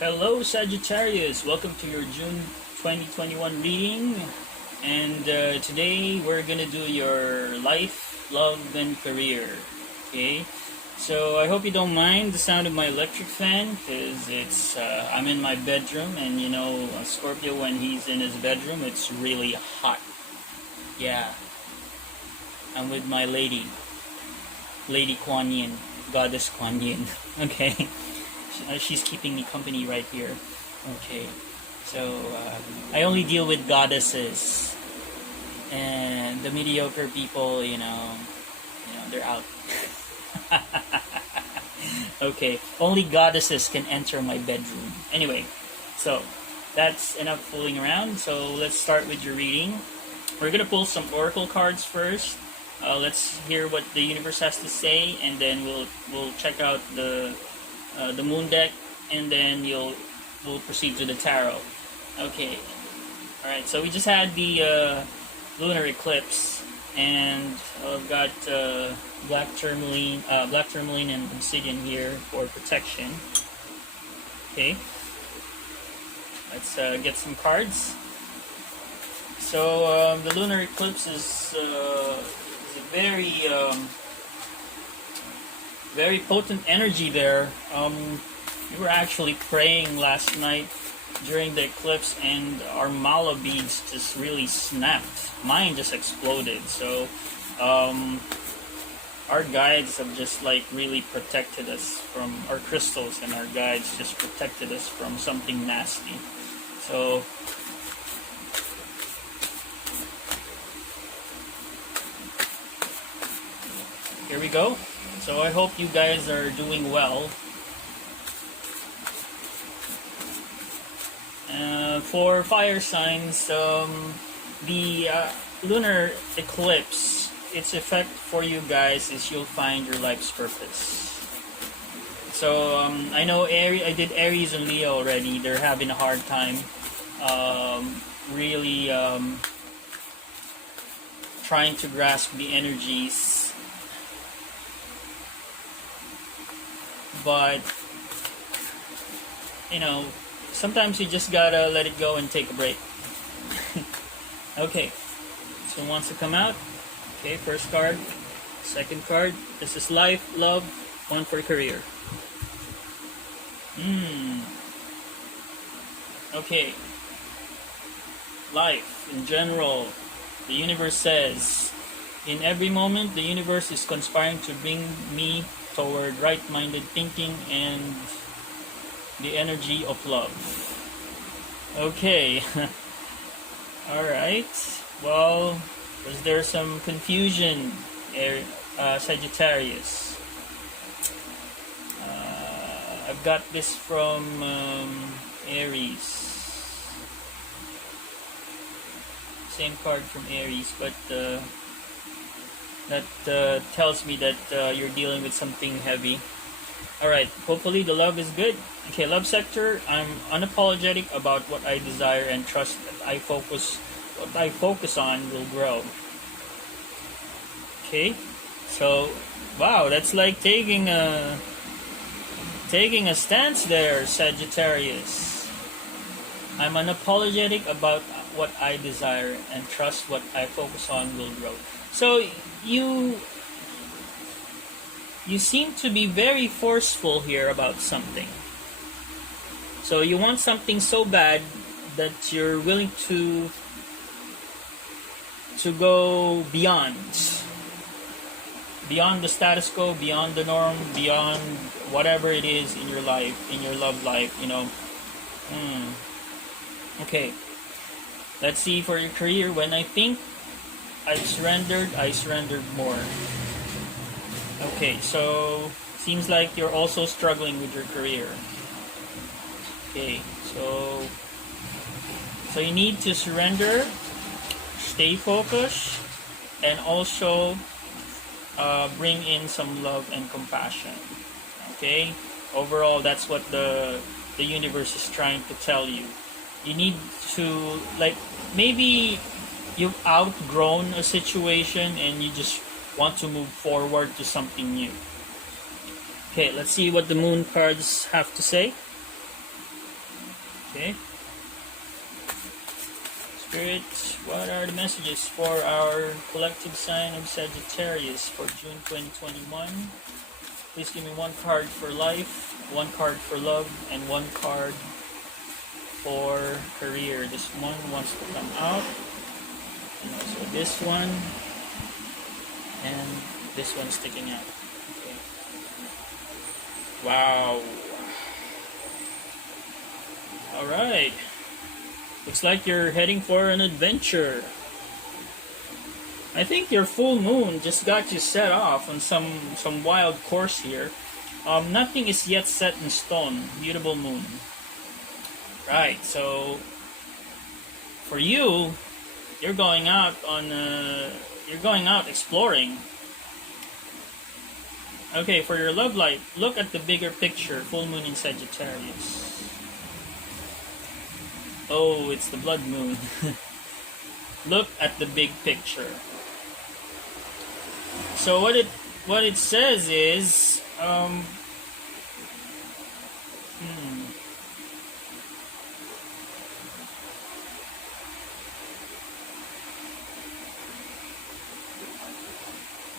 Hello Sagittarius, welcome to your June 2021 reading, and today we're gonna do your life, love, and career. Okay, so I hope you don't mind the sound of my electric fan because it's I'm in my bedroom, and you know Scorpio, when he's in his bedroom it's really hot. Yeah, I'm with my lady Kuan Yin, Goddess Kuan Yin. Okay. She's keeping me company right here. Okay, so I only deal with goddesses, and the mediocre people, they're out. Okay, only goddesses can enter my bedroom. Anyway, so that's enough fooling around. So let's start with your reading. We're gonna pull some oracle cards first. Let's hear what the universe has to say, and then we'll check out the moon deck, and then we'll proceed to the tarot. Okay, all right. So we just had the lunar eclipse, and I've got black tourmaline and obsidian here for protection. Okay, let's get some cards. So the lunar eclipse is a very potent energy there. We were actually praying last night during the eclipse, and our mala beads just really snapped. Mine just exploded. So our guides have just like really protected us from our crystals, and our guides just protected us from something nasty. So here we go. So I hope you guys are doing well. For fire signs, the lunar eclipse, its effect for you guys is you'll find your life's purpose. So I know I did Aries and Leo already. They're having a hard time really trying to grasp the energies. But sometimes you just gotta let it go and take a break. Okay, so wants to come out. Okay, first card, second card. This is life, love, one for career. Okay, life in general. The universe says, in every moment the universe is conspiring to bring me toward right-minded thinking and the energy of love. Okay. Alright. Well, was there some confusion, Sagittarius? I've got this from Aries. Same card from Aries, but that tells me that you're dealing with something heavy. Alright, hopefully the love is good. Okay, love sector, I'm unapologetic about what I desire and trust that what I focus on will grow. Okay, so wow, that's like taking a stance there, Sagittarius. I'm unapologetic about what I desire and trust what I focus on will grow. So you seem to be very forceful here about something. So you want something so bad that you're willing to go beyond the status quo, beyond the norm, beyond whatever it is in your life, in your love life, Okay, let's see for your career. When I think I surrendered more. Okay, so seems like you're also struggling with your career. Okay, so you need to surrender, stay focused, and also bring in some love and compassion. Okay, overall that's what the universe is trying to tell you. You need to, like, maybe you've outgrown a situation and you just want to move forward to something new. Okay, let's see what the moon cards have to say. Okay. Spirit, what are the messages for our collective sign of Sagittarius for June 2021? Please give me one card for life, one card for love, and one card for career. This one wants to come out, and also this one, and this one sticking out. Okay. Wow. Alright. Looks like you're heading for an adventure. I think your full moon just got you set off on some wild course here. Nothing is yet set in stone. Beautiful moon. Right, so for you, you're going out exploring. Okay, for your love life, look at the bigger picture. Full moon in Sagittarius. Oh, it's the blood moon. Look at the big picture. So what it says is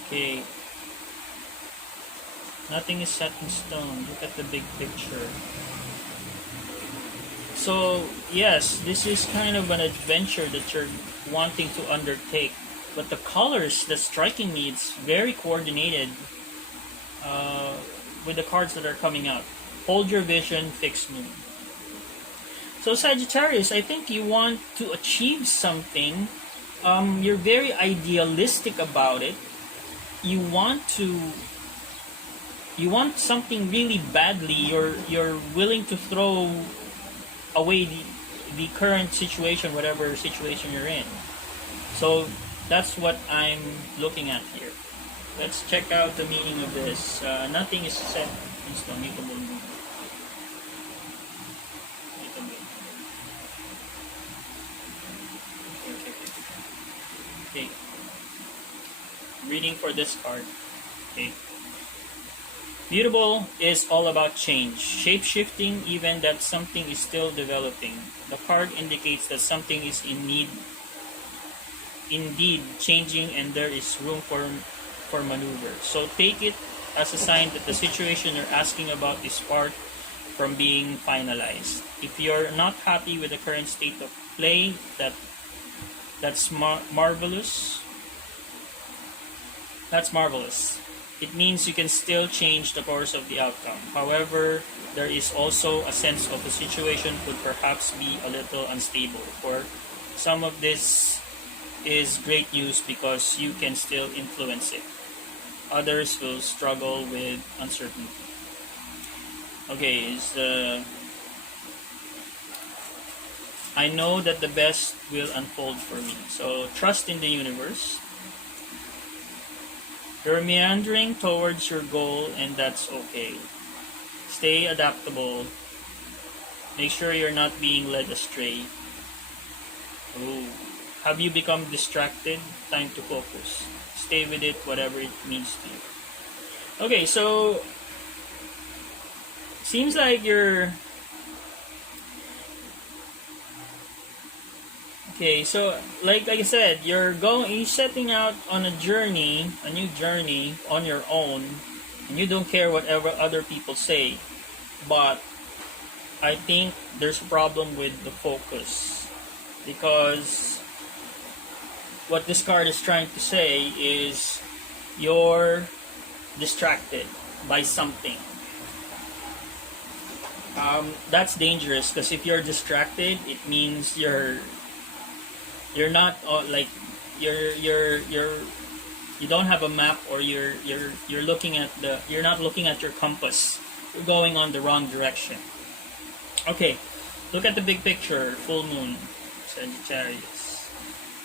okay. Nothing is set in stone. Look at the big picture. So, yes, this is kind of an adventure that you're wanting to undertake. But the colors that's striking me, it's very coordinated with the cards that are coming out. Hold your vision, fixed moon. So, Sagittarius, I think you want to achieve something. You're very idealistic about it. You want something really badly. You're willing to throw away the current situation, whatever situation you're in. So that's what I'm looking at here. Let's check out the meaning of this. Nothing is set in stone. Okay. Reading for this card. Okay. Mutable is all about change, shape-shifting, even that something is still developing. The card indicates that something is indeed changing, and there is room for maneuver. So take it as a sign that the situation you're asking about is far from being finalized. If you're not happy with the current state of play, that's marvelous. That's marvelous. It means you can still change the course of the outcome. However, there is also a sense of the situation could perhaps be a little unstable. For some of this is great news because you can still influence it. Others will struggle with uncertainty. Okay, I know that the best will unfold for me. So trust in the universe. You're meandering towards your goal, and that's okay. Stay adaptable. Make sure you're not being led astray. Oh. Have you become distracted? Time to focus. Stay with it, whatever it means to you. Okay, so seems like you're okay. So like I said, you're setting out on a journey, a new journey on your own, and you don't care whatever other people say. But I think there's a problem with the focus, because what this card is trying to say is you're distracted by something. That's dangerous, because if you're distracted, it means you're not you don't have a map, or you're not looking at your compass. You're going on the wrong direction. Okay, look at the big picture. Full moon, Sagittarius.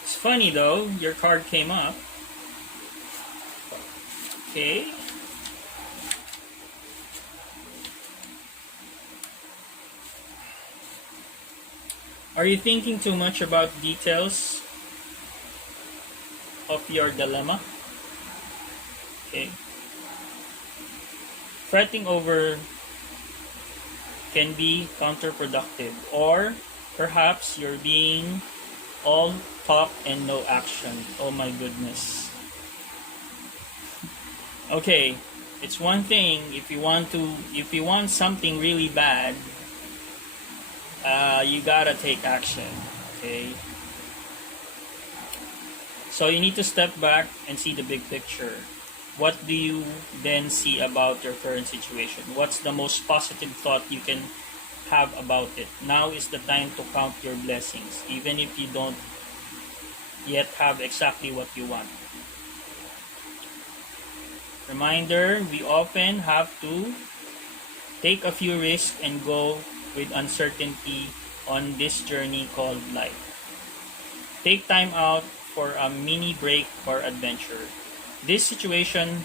It's funny though, your card came up. Okay. Are you thinking too much about details of your dilemma? Okay. Fretting over can be counterproductive, or perhaps you're being all talk and no action. Oh my goodness. Okay, it's one thing if you want something really bad, you gotta take action. Okay, so you need to step back and see the big picture. What do you then see about your current situation? What's the most positive thought you can have about it? Now is the time to count your blessings, even if you don't yet have exactly what you want. Reminder, we often have to take a few risks and go with uncertainty on this journey called life. Take time out for a mini break or adventure. This situation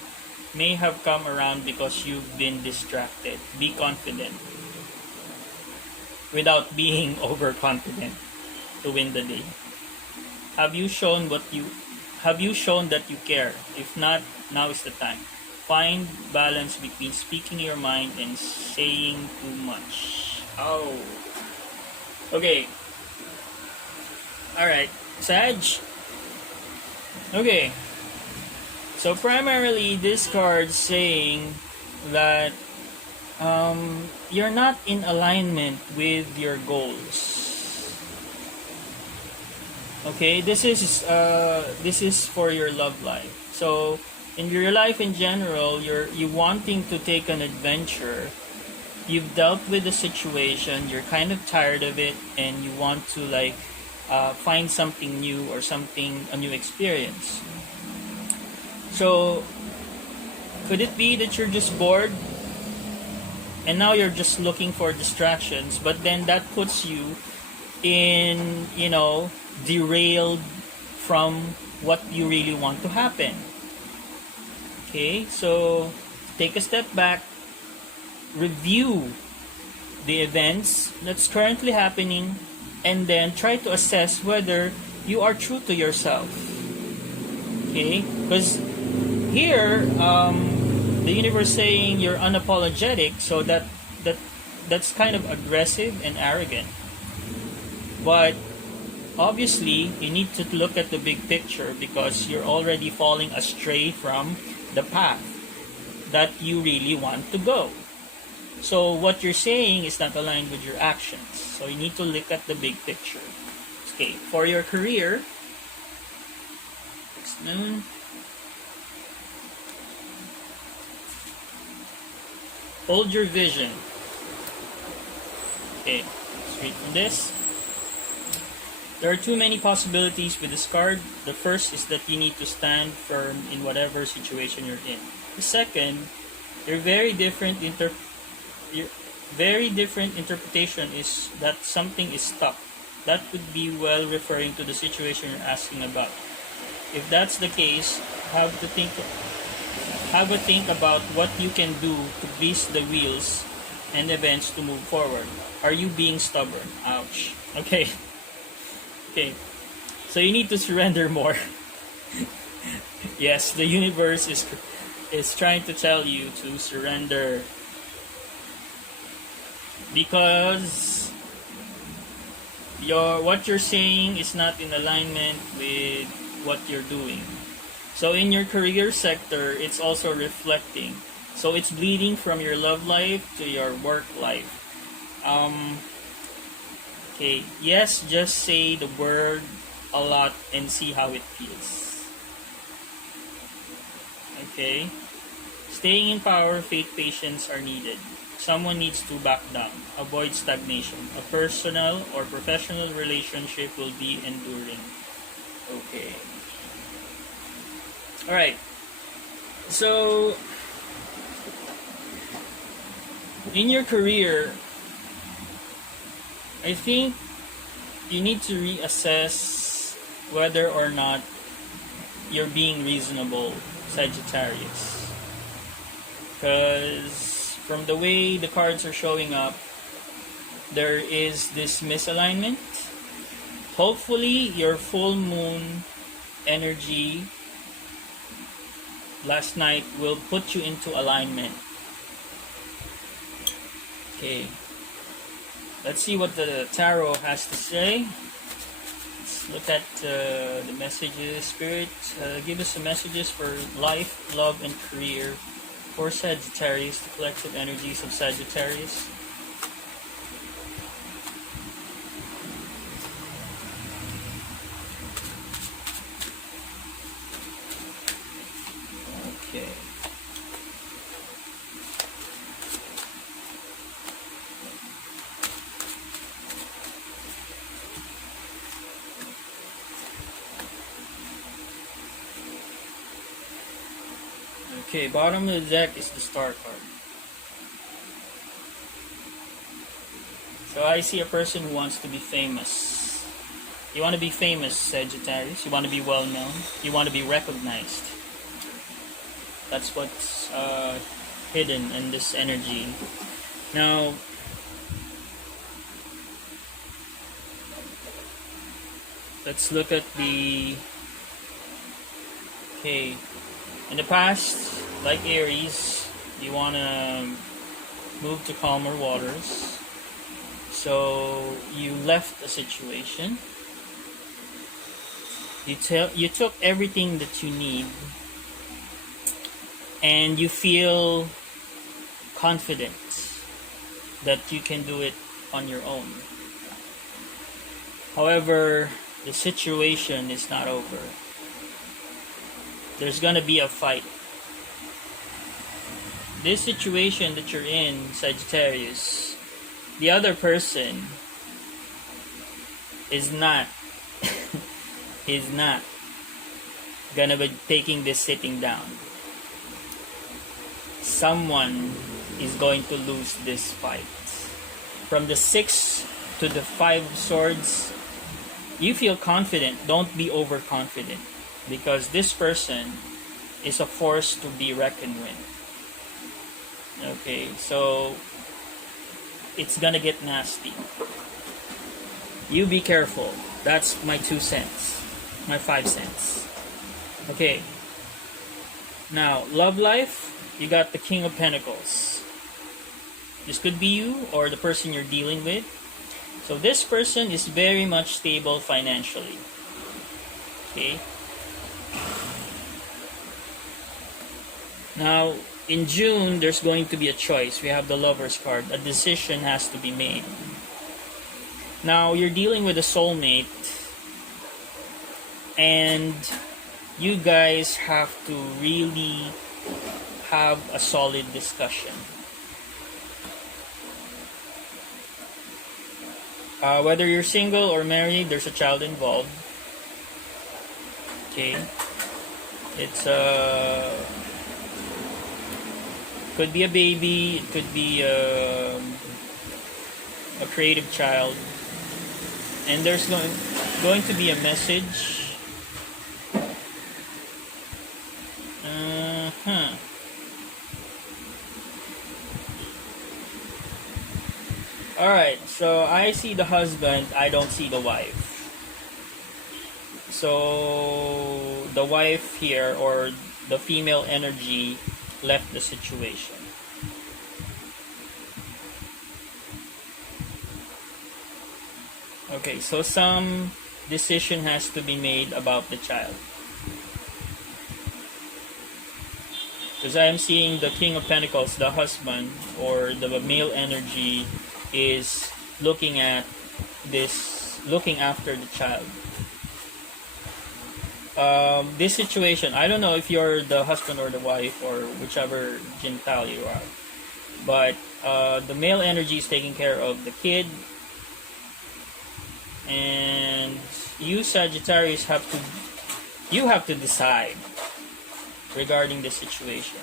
may have come around because you've been distracted. Be confident without being overconfident to win the day. Have you shown that you care? If not, now is the time. Find balance between speaking your mind and saying too much. Oh. Okay. Alright. Sag. Okay. So primarily this card's saying that you're not in alignment with your goals. Okay, this is for your love life. So in your life in general, you wanting to take an adventure. You've dealt with the situation, you're kind of tired of it, and you want to find something new or a new experience. So could it be that you're just bored and now you're just looking for distractions, but then that puts you in, derailed from what you really want to happen. Okay, so take a step back, review the events that's currently happening, and then try to assess whether you are true to yourself. Okay, because here the universe saying you're unapologetic, so that's kind of aggressive and arrogant. But obviously you need to look at the big picture, because you're already falling astray from the path that you really want to go. So what you're saying is not aligned with your actions. So you need to look at the big picture. Okay, for your career, next moon. Hold your vision. Okay, let's read from this. There are too many possibilities with this card. The first is that you need to stand firm in whatever situation you're in. The second, your very different interpretation is that something is stuck. That could be well referring to the situation you're asking about. If that's the case, have a think about what you can do to grease the wheels and events to move forward. Are you being stubborn? Ouch. Okay. Okay. So you need to surrender more. Yes, the universe is trying to tell you to surrender, because what you're saying is not in alignment with what you're doing. So in your career sector, it's also reflecting. So it's bleeding from your love life to your work life. Okay, yes, just say the word a lot and see how it feels. Okay. Staying in power, faith, patience are needed. Someone needs to back down. Avoid stagnation. A personal or professional relationship will be enduring. Okay. Alright. So, in your career, I think you need to reassess whether or not you're being reasonable, Sagittarius. Because from the way the cards are showing up, there is this misalignment. Hopefully, your full moon energy last night will put you into alignment. Okay. Let's see what the tarot has to say. Let's look at the messages. Spirit, give us some messages for life, love, and career for Sagittarius, the collective energies of Sagittarius. Okay. Okay, bottom of the deck is the Star card. So I see a person who wants to be famous. You want to be famous, Sagittarius. You want to be well known. You want to be recognized. That's what's hidden in this energy. Now, let's look at the... Okay. In the past, like Aries, you want to move to calmer waters. So you left a situation. You took everything that you need, and you feel confident that you can do it on your own. However, the situation is not over. There's gonna be a fight. This situation that you're in, Sagittarius, the other person is not is not gonna be taking this sitting down. Someone is going to lose this fight. From the 6 to the 5 swords, you feel confident. Don't be overconfident, because this person is a force to be reckoned with. Okay, so it's gonna get nasty. You be careful. That's my 2 cents. My 5 cents. Okay. Now, love life, you got the King of Pentacles. This could be you or the person you're dealing with. So this person is very much stable financially. Okay. Now, in June, there's going to be a choice. We have the Lover's card. A decision has to be made. Now, you're dealing with a soulmate, and you guys have to really have a solid discussion. Whether you're single or married, there's a child involved. Okay. It's could be a baby, it could be a creative child, and there's going to be a message. Alright, so I see the husband, I don't see the wife. So the wife here, or the female energy, left the situation. Okay, so some decision has to be made about the child. Because I am seeing the King of Pentacles, the husband, or the male energy, is looking at this, looking after the child. This situation, I don't know if you're the husband or the wife or whichever genital you are, but the male energy is taking care of the kid, and you Sagittarius have to decide regarding the situation.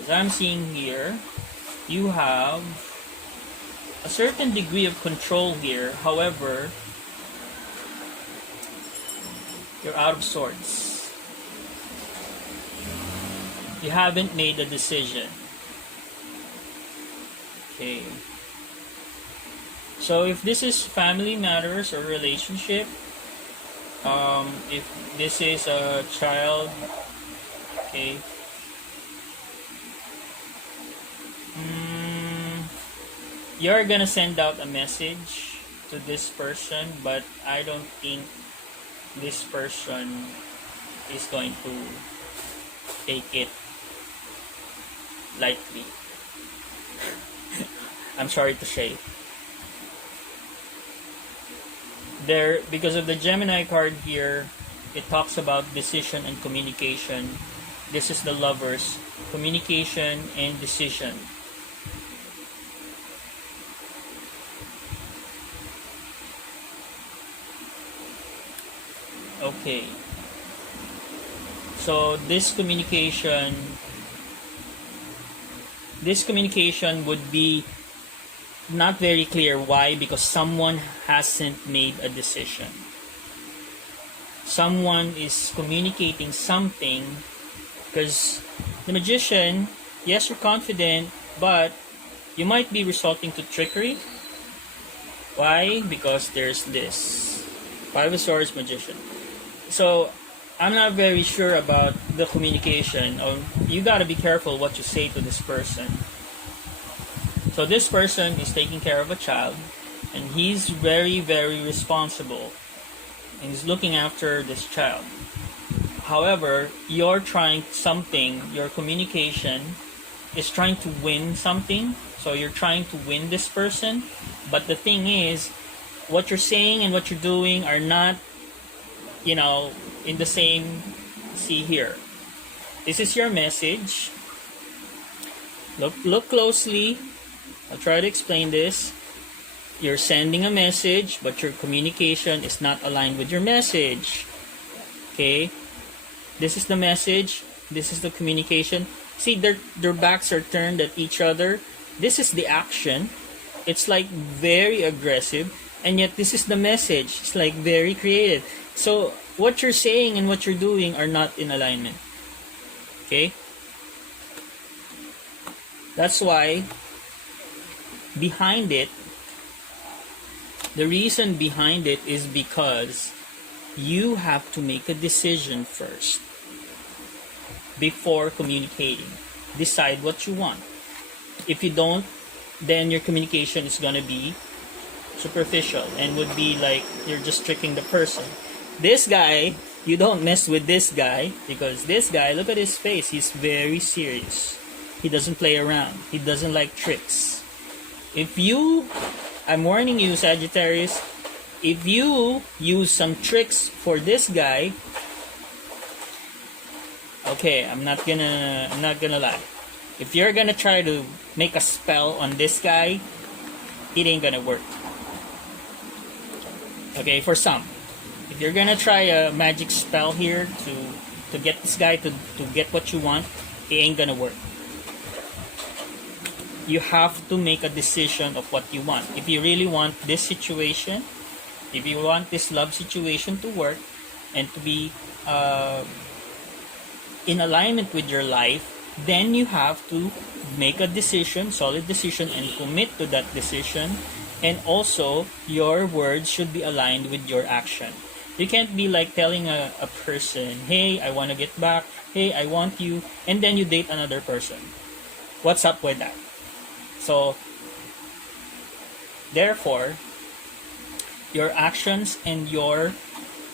As I'm seeing here, you have a certain degree of control here. However, you're out of sorts. You haven't made a decision. Okay. So if this is family matters or relationship, if this is a child, okay. you're gonna send out a message to this person, but I don't think this person is going to take it lightly. I'm sorry to say. There, because of the Gemini card here, it talks about decision and communication. This is the Lovers, communication and decision. Okay. So this communication would be not very clear. Why? Because someone hasn't made a decision. Someone is communicating something, because the Magician, yes, you're confident, but you might be resorting to trickery. Why? Because there's this 5 of Swords, Magician. So I'm not very sure about the communication. You gotta be careful what you say to this person. So this person is taking care of a child, and he's very, very responsible, and he's looking after this child. However, you're trying something, your communication is trying to win something, so you're trying to win this person, but the thing is, what you're saying and what you're doing are not, in the same. See here, this is your message. Look closely. I'll try to explain this. You're sending a message, but your communication is not aligned with your message. Okay, this is the message, this is the communication. See, their backs are turned at each other. This is the action, it's like very aggressive, and yet this is the message, it's like very creative. So what you're saying and what you're doing are not in alignment. Okay, that's why behind it, the reason behind it is because you have to make a decision first before communicating. Decide what you want. If you don't, then your communication is going to be superficial and would be like you're just tricking the person. This guy, you don't mess with this guy, because this guy, look at his face, he's very serious. He doesn't play around. He doesn't like tricks. I'm warning you, Sagittarius, if you use some tricks for this guy, okay, I'm not gonna lie. If you're gonna try to make a spell on this guy, it ain't gonna work. Okay, for some. If you're gonna try a magic spell here to get this guy to get what you want, it ain't gonna work. You have to make a decision of what you want. If you really want this situation, if you want this love situation to work and to be in alignment with your life, then you have to make a decision, solid decision, and commit to that decision. And also, your words should be aligned with your action. You can't be like telling a person, hey, I want to get back, hey, I want you, and then you date another person. What's up with that? So, therefore, your actions and your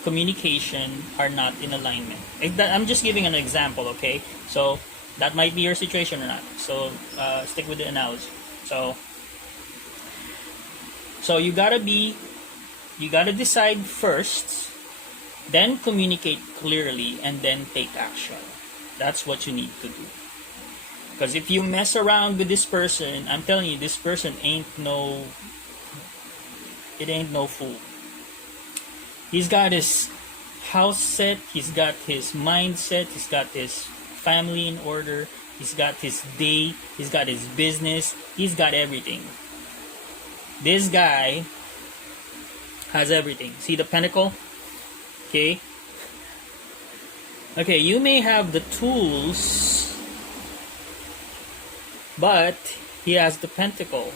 communication are not in alignment. I'm just giving an example, okay? So, that might be your situation or not. So, stick with the analogy. So you gotta decide first, then communicate clearly, and then take action. That's what you need to do. Because if you mess around with this person, I'm telling you, this person ain't no fool. He's got his house set, he's got his mindset, he's got his family in order, he's got his day, he's got his business, he's got everything. This guy has everything. See the pentacle? Okay, you may have the tools, but he has the pentacle.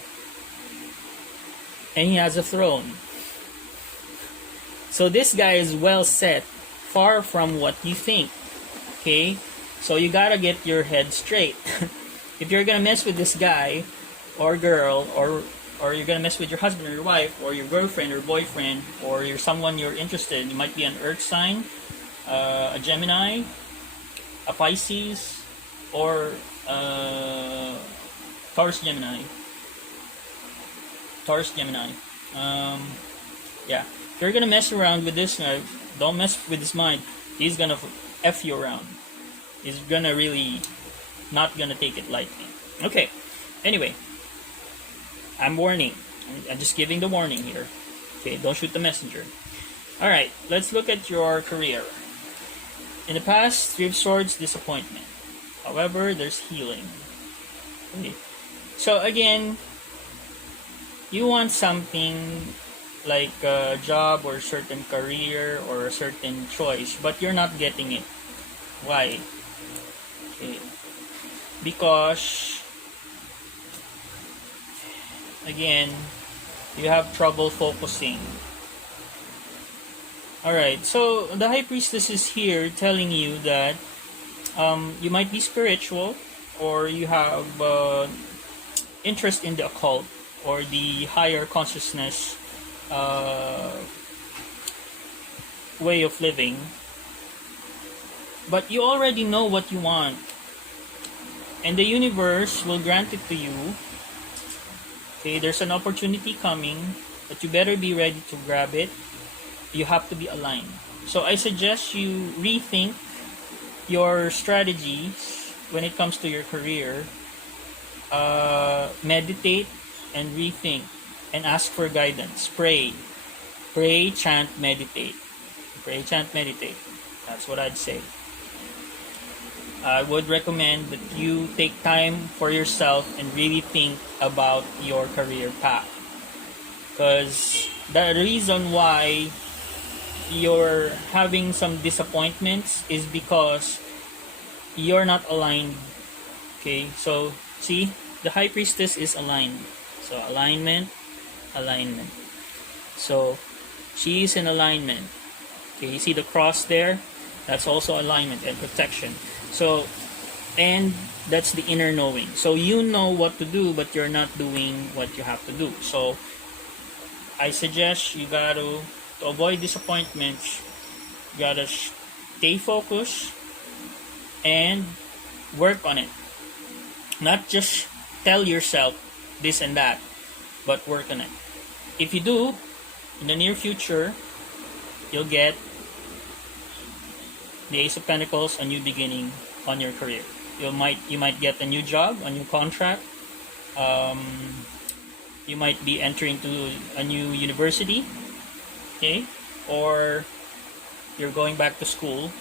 And he has a throne. So this guy is well set, far from what you think. Okay? So you gotta get your head straight. If you're gonna mess with this guy, or girl, or or you're gonna mess with your husband or your wife, or your girlfriend or boyfriend, or you're someone you're interested in. You might be an Earth sign, a Gemini, a Pisces, or Taurus Gemini. Yeah, if you're gonna mess around with this guy, don't mess with his mind. He's gonna F you around. He's gonna really not gonna take it lightly. Okay, anyway, I'm warning. I'm just giving the warning here. Okay, don't shoot the messenger. Alright, let's look at your career. In the past, Three of Swords, disappointment. However, there's healing. Okay. So again, you want something like a job or a certain career or a certain choice, but you're not getting it. Why? Okay. Because again, you have trouble focusing. Alright, so the High Priestess is here telling you that you might be spiritual, or you have interest in the occult or the higher consciousness way of living, but you already know what you want, and the universe will grant it to you. Okay, there's an opportunity coming, but you better be ready to grab it. You have to be aligned. So I suggest you rethink your strategies when it comes to your career. Meditate and rethink and ask for guidance. Pray, chant, meditate. Pray, chant, meditate. That's what I'd say. I would recommend that you take time for yourself and really think about your career path. Because the reason why you're having some disappointments is because you're not aligned. Okay, so see, the High Priestess is aligned. So alignment. So she is in alignment. Okay, you see the cross there? That's also alignment and protection. So, and that's the inner knowing. So you know what to do, but you're not doing what you have to do. So I suggest you gotta, to avoid disappointments, you gotta stay focused and work on it. Not just tell yourself this and that, but work on it. If you do, in the near future, you'll get the Ace of Pentacles, a new beginning on your career. You might get a new job, a new contract. You might be entering to a new university, okay? Or you're going back to school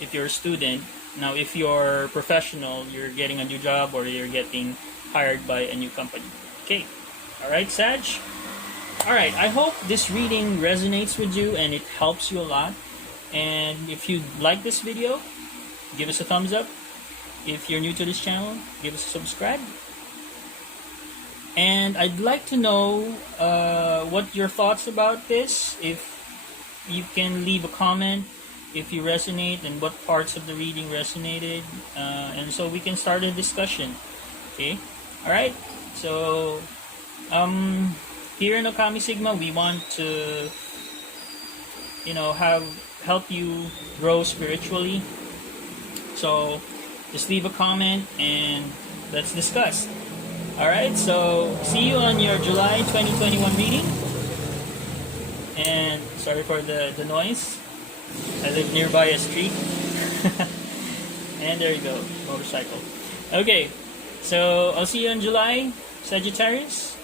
if you're a student. Now, if you're professional, you're getting a new job or you're getting hired by a new company. Okay, all right, Sag. All right, I hope this reading resonates with you and it helps you a lot. And if you like this video, give us a thumbs up. If you're new to this channel, give us a subscribe. And I'd like to know what your thoughts about this. If you can leave a comment if you resonate and what parts of the reading resonated, and so we can start a discussion. Okay, all right. So here in ôKAMI Sigma, we want to, help you grow spiritually. So just leave a comment and let's discuss. Alright, so see you on your July 2021 reading. And sorry for the noise. I live nearby a street. And there you go, motorcycle. Okay, so I'll see you in July, Sagittarius.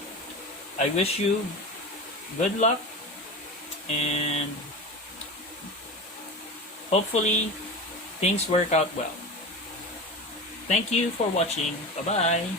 I wish you good luck and hopefully things work out well. Thank you for watching. Bye-bye.